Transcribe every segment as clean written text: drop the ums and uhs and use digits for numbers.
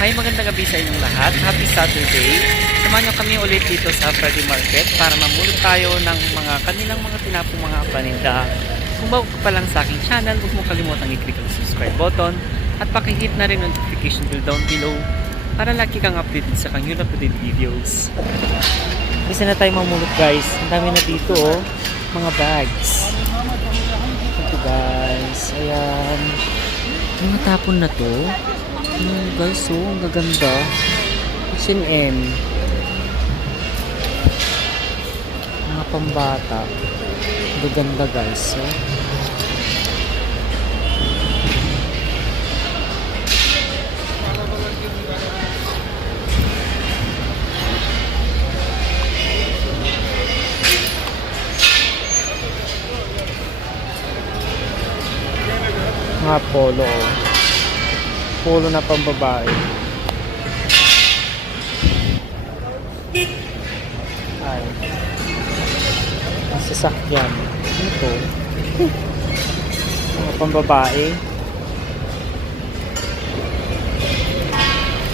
Hi, magandang gabi sa inyong lahat. Happy Saturday. Samahan niyo kami ulit dito sa Friday Market para mamulot tayo ng mga kanilang mga tinapong mga paninda. Kung bago ka pa lang sa aking channel, huwag mo kalimutang i-click ang subscribe button at pakihit na rin ang notification bell down below para lagi kang updated sa kanyang updated videos. Isa na tayo mamulot guys. Ang dami na dito oh. Mga bags. Ito guys. Ayan. Yung matapon na to. Guys, oh, ang gaganda. H&M. Mga pambata. Ang gaganda guys, oh. Mga polo, oh. Polo na pambabae. Ay. Sasakyan. Ito. Mga pambabae.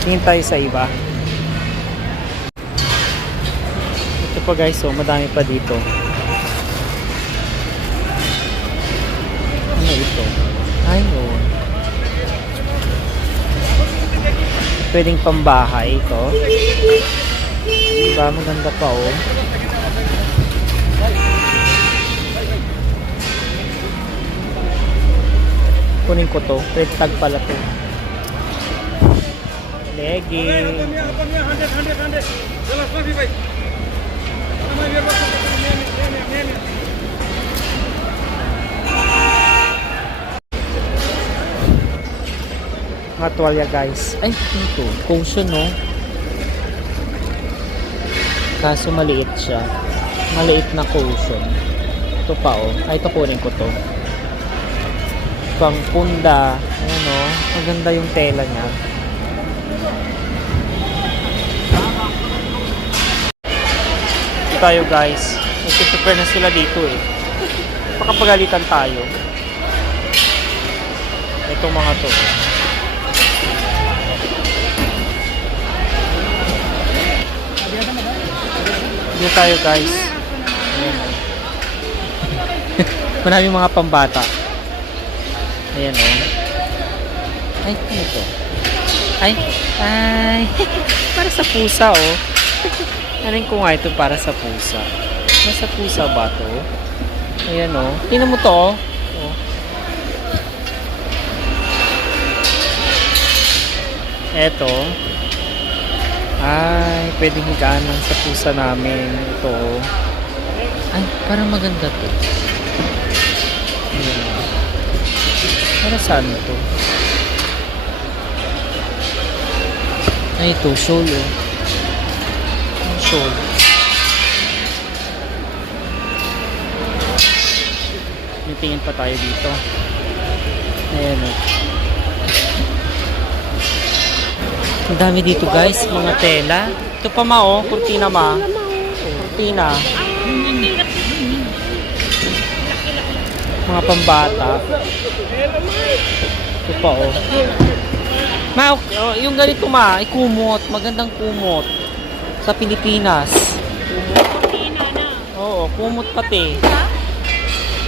Tingin tayo sa iba. Ito pa guys, oh, madami pa dito. Ano ito? Ay, oh. Pwedeng pambahay ito. Diba? Maganda pa oh. Kunin ko to. Red tag pala to. Legging. Mga tuwalya guys. Ay, ito. Cushion, no? Kaso maliit siya. Maliit na cushion. Ito pa, oh. Ay, ito kunin ko to. Pang punda. Ayan, oh. Maganda yung tela niya. Ito tayo, guys. Nag-prepare na sila dito, eh. Pakapagalitan tayo. Itong mga to. Dito tayo guys. Ayan. Maraming mga pambata. Ayan oh. Ay, ano ito? Ay, ay. Para sa pusa oh. Arin ko nga ito para sa pusa. Nasa pusa ba to? Ayan oh. Tingnan mo to oh. Oh. Eto. Ay, pwedeng higaan lang sa pusa namin. Ito. Ay, parang maganda to. Ayan. Para saan to? Ay, ito. Shawl, oh. Ang shawl. Tingin pa tayo dito. Ayan, oh. Ang dami dito guys, mga tela. Ito pa ma oh, kurtina ma. Kurtina. Mga pambata. Ito pa oh. Ma, yung ganito ma, ay kumot. Magandang kumot. Sa Pilipinas. Kurtina na. Oo, kumot pati.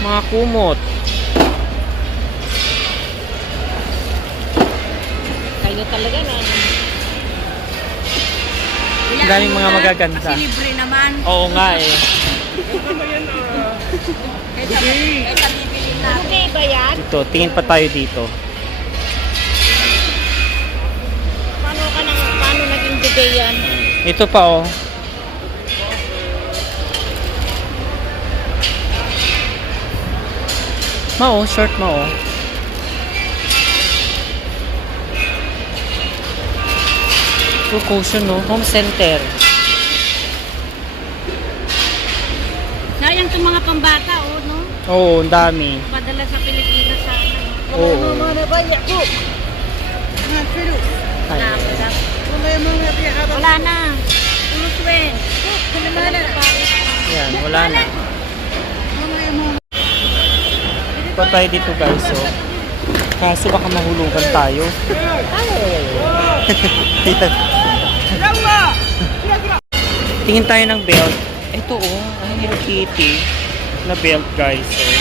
Mga kumot. Kayo talaga na. Ang daming mga magaganda. Kasi libre naman. Oo nga eh. Kaysa bibili na. Okay ba yan? Dito, tingin pa tayo dito. Paano naging bigay yan? Ito pa oh. Mao, short mo oh. Ito cushion no, home center. Sayang itong mga pambata, oh, no? Oo, ang dami. Padala sa Pilipinas sa ano. Oo. Ay, Wala na. Uluswen. yan, wala na. Pa tayo dito guys, oh. Kaso baka mahulugan tayo. Ayan. Tingin tayo ng belt. Ito oh, ay Hello Kitty na belt guys. Oh.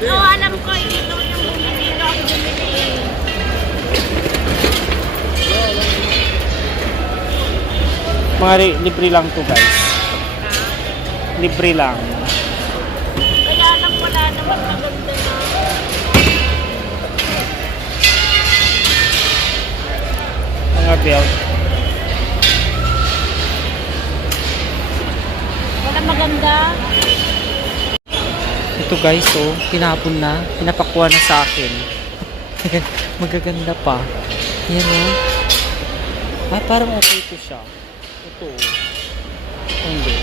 Oo, alam ko. Ito yung bumili ako bumili. Mga libre lang to guys. Libre lang. Kaya lang wala naman maganda na. Mga belt. Wala maganda. Ito guys, oh, tinapon na. Pinapakuha na sa akin. Magaganda pa. Yan oh. Ay, parang okay to siya. Ito oh. Hindi.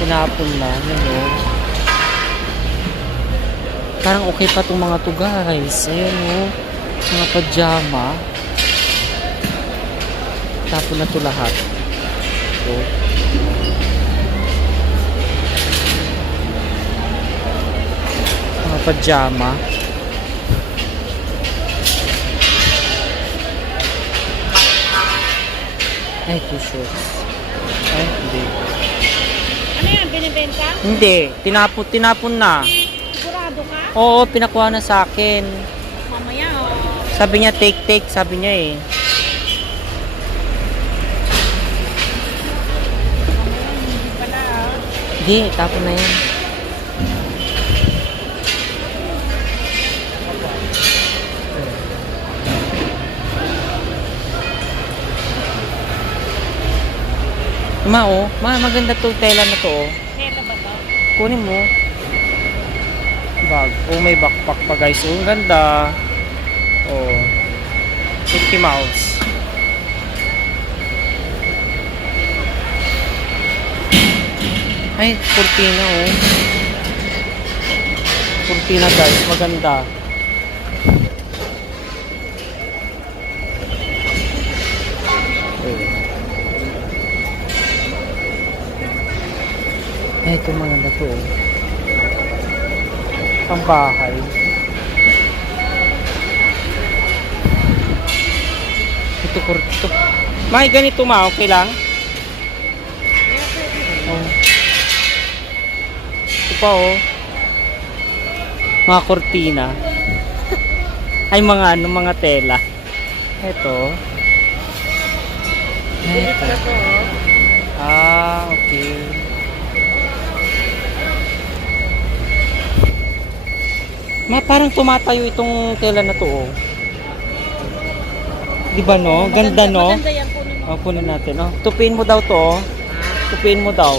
Tinapon na. Yan oh. Parang okay pa itong mga to guys. Ayan oh. Mga pajama. Tapon na to lahat. Ito. Mga pajama. Ay, two shorts. Ay, hindi. Ano yan? Binibenta? Hindi. Tinapon na. Sigurado ka? Oo, pinakuha na sa akin. Mamaya oh. Sabi niya, take, sabi niya eh. Hindi pala ah. Hindi, tapon na yan. Maganda to tela na to oh. Kaya ba to? Kunin mo. Bag. Oh, may backpack pa guys. Oh, ang ganda. Oh. Mickey Mouse. Ay, kurtina oh. Kurtina guys, maganda. Ay, ito maganda to oh. Pambahay. Ito kurto. May ganito okay lang? Oh. Ito pa oh. Mga kurtina. Ay mga tela. Ito. Ito. Ah, okay. Parang tumatayo itong tela na to oh. Di ba no? Ganda no? Maganda yan, kunin mo. Oh, kunin natin oh. Tupiin mo daw to oh. Tupiin mo daw.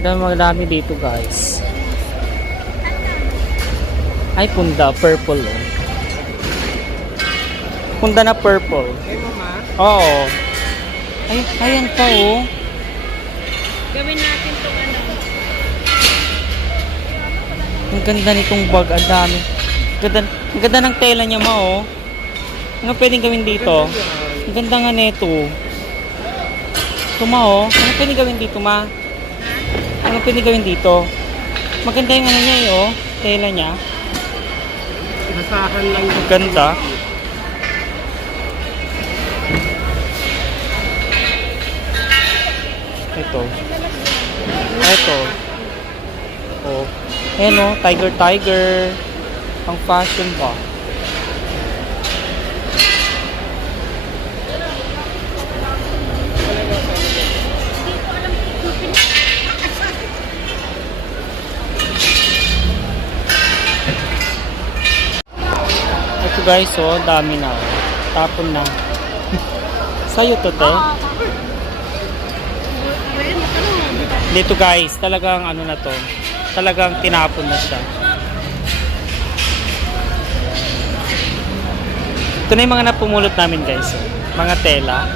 Madami dito guys. Ay punda, purple oh. Punda na purple. Oo. Ay, ayan pa oh. Gawin natin itong ano. Ang ganda nitong bag, ang dami. Ang ganda ng tela niya ma oh. Ano pwedeng gawin dito? Ang ganda nga nito. Ito ma oh. Ano pwedeng gawin dito ma? Ano pwedeng gawin dito? Maganda yung ano niya eh oh. Tela niya. Basahan lang yung Ganda. Ito. Ito. Oh. Ayan oh, tiger. Ang fashion ba? Ito guys, oh, dami na. Tapon na. Sa'yo to, te. Dito guys, talagang ano na to. Talagang tinapon na siya. Ito na yung mga napumulot namin guys. Oh. Mga tela.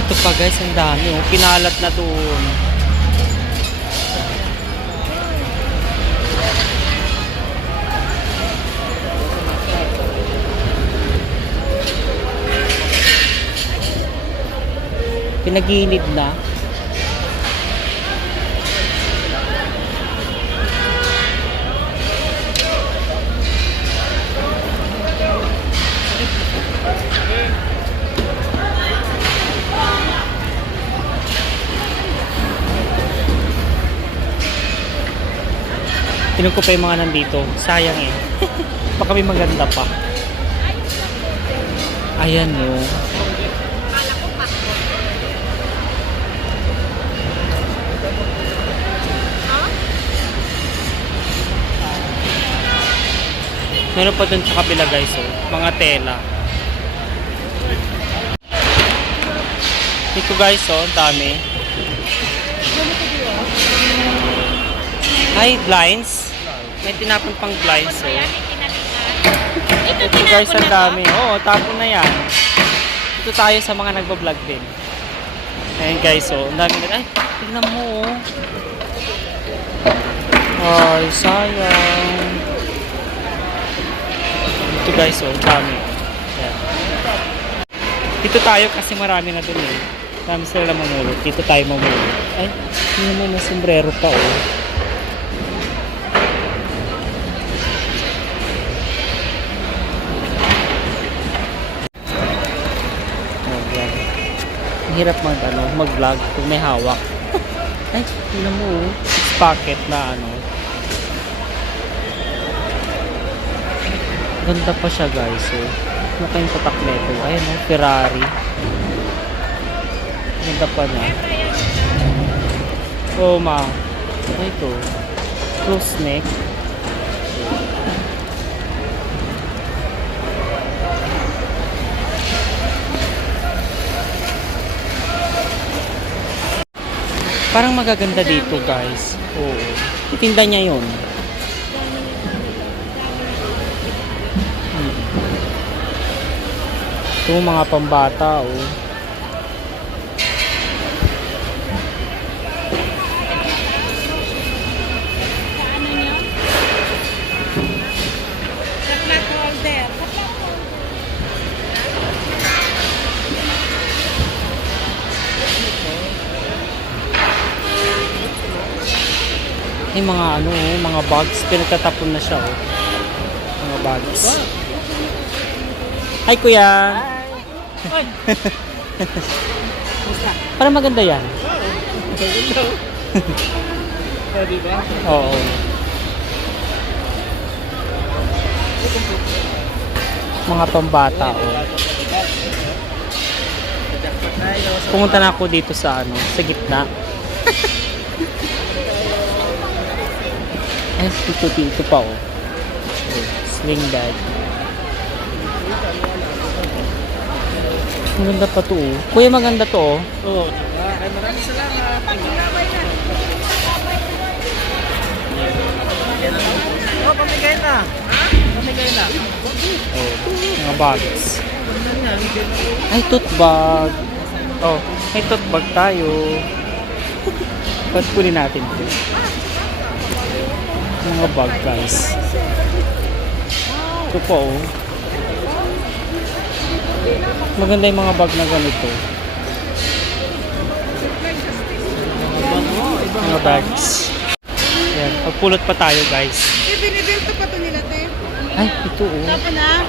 Ito pa guys, ang dami. Oh. Pinalat na doon. Pinagilid na. Tinong ko pa yung mga nandito. Sayang eh. Baka may maganda pa. Ayan o. Meron pa dun sa kabila guys oh. Mga tela. Dito guys oh, ang dami. Ay, blinds. May tinapon pang blinds oh. Ito guys, ang dami. Oo, tapon na yan. Dito tayo sa mga nagbablog din. Ayan guys oh, ang dami. Ay, tignan mo oh. Ay, sayang. Ito guys oh, ang dami. Ayan. Dito tayo kasi marami na dun eh. Marami sila mamulot. Dito tayo mamulot. Ay, hindi naman may sombrero pa oh. Hirap mag-vlog kung may hawak. Ay, tingnan mo oh. Six pocket na ano. Ganda pa siya guys oh. Ano kayong tatak nito? Ayun oh, Ferrari. Ganda pa na. Oh ma. Ito. Close neck. Parang magaganda dito guys. Oo. Itinda niya yun. Ito mga pambata oh. Ay mga ano oh, mga bags, pinagtatapon na siya oh. Mga bags. Hi kuya. Hi. Para maganda yan. Oo. Mga pambata oh. Pumunta na ako dito sa ano, sa gitna. Ay, dito pa oh. Sling bag. Ang ganda pa to oh. Kuya, maganda to oh. Oo. Ay, maraming salamat. Oh, pamigay na. Pamigay na. Oh, mga bags. Ay, tote bag. Oh, may tote bag tayo. Ba't kunin natin ito? Mga bag guys. Ito po oh. Maganda yung mga bag na ganito. Mga bags. Ayan, pagpulot pa tayo guys. Binibento pa to nila, te. Ay, ito oh. Tapos na.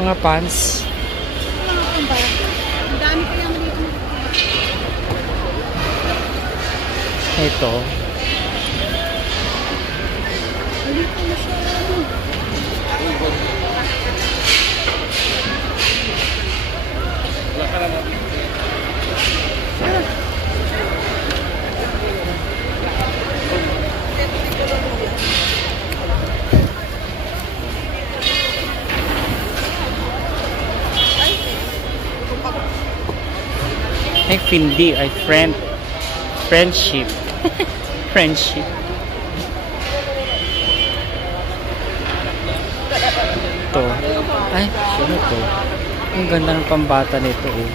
Mga pants. Mga pambara. Ang dami ko naman dito. Ito. Dito na siya. Ay, Findi. Ay, friendship. Friendship. Ito. Ay, sino to? Ang ganda ng pambata nito oh.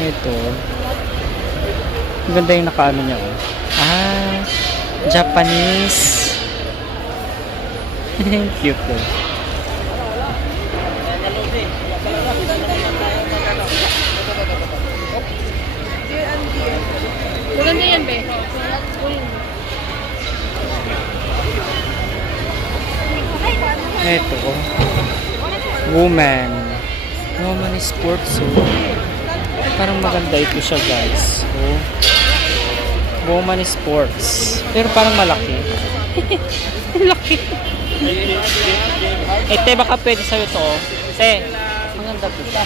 Ito. Ang ganda yung nakaano niya oh. Ah, Japanese. Cute though. Maganda yan, be. Ito, oh. Woman. Woman is sports, oh. Parang maganda ito siya, guys. Oh. Woman is sports. Pero parang malaki. Laki. Te, baka pwede sa'yo to, oh. Te, maganda po siya.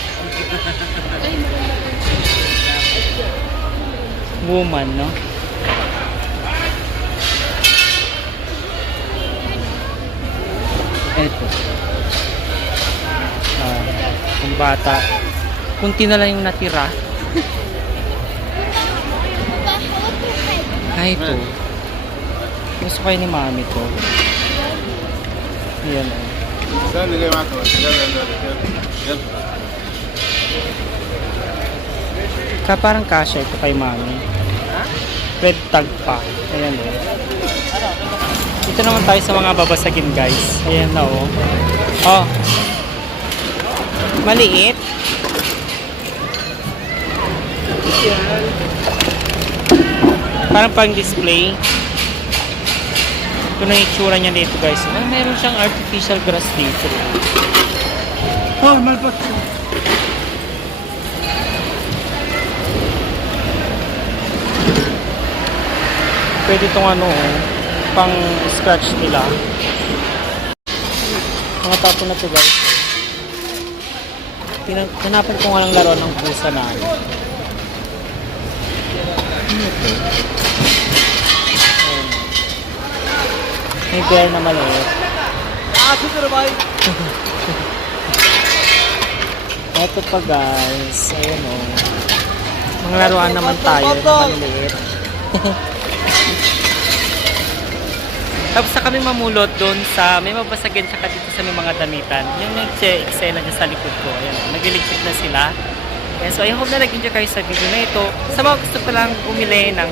Woman, no? Ito. Yung bata. Kunti na lang yung natira. Ay, ito. Gusto kayo ni mami ko. Ayan, oh. Parang kasya ito kay mami. Red tag pa. Ayan, oh. Dito naman tayo sa mga babasagin, guys. Ayan na, oh. Oh. Maliit. Parang pang display. Ito na yung itsura niya dito, guys. Ah, meron siyang artificial grass dito. Oh, malpas. Pwede itong ano, oh, pang scratch nila. Mga tapo na to, guys. Hanapan ko nga ng laro ng pusa na ano. Ano ito? Ayan. May bear na maliit. Ito pa, guys. Ayan, oh. Mga laruan naman tayo na maliliit. Tapos na kami mamulot doon sa may mabasagin tsaka dito sa may mga damitan. Yung eksena dyan sa likod ko. Ayan, nagliligpit na sila. Ayan, so I hope na nag-enjoy kayo sa video na ito. Sa mga gusto pa lang bumili ng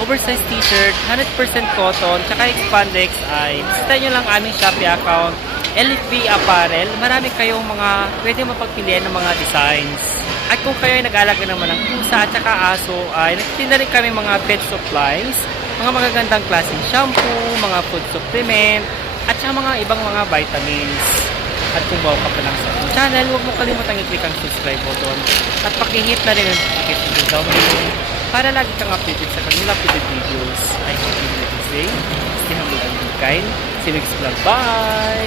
oversized t-shirt, 100% cotton, tsaka expandex ay visita nyo lang aming Shopee account, LFB Apparel. Marami kayong mga pwede mapagpilian ng mga designs. At kung kayo ay nag-alaga naman ng pusa at saka aso, ay nagtitinda rin kami mga pet supplies, mga magagandang klaseng shampoo, mga food supplement, at saka mga ibang mga vitamins. At kung bago ka pa lang sa ating channel, huwag mo kalimutang i-click ang subscribe button at pakihit na rin ang notification bell down para lagi kang updated sa kanilang updated videos. I hope you will stay, stay humble and be kind. See you next vlog. Bye!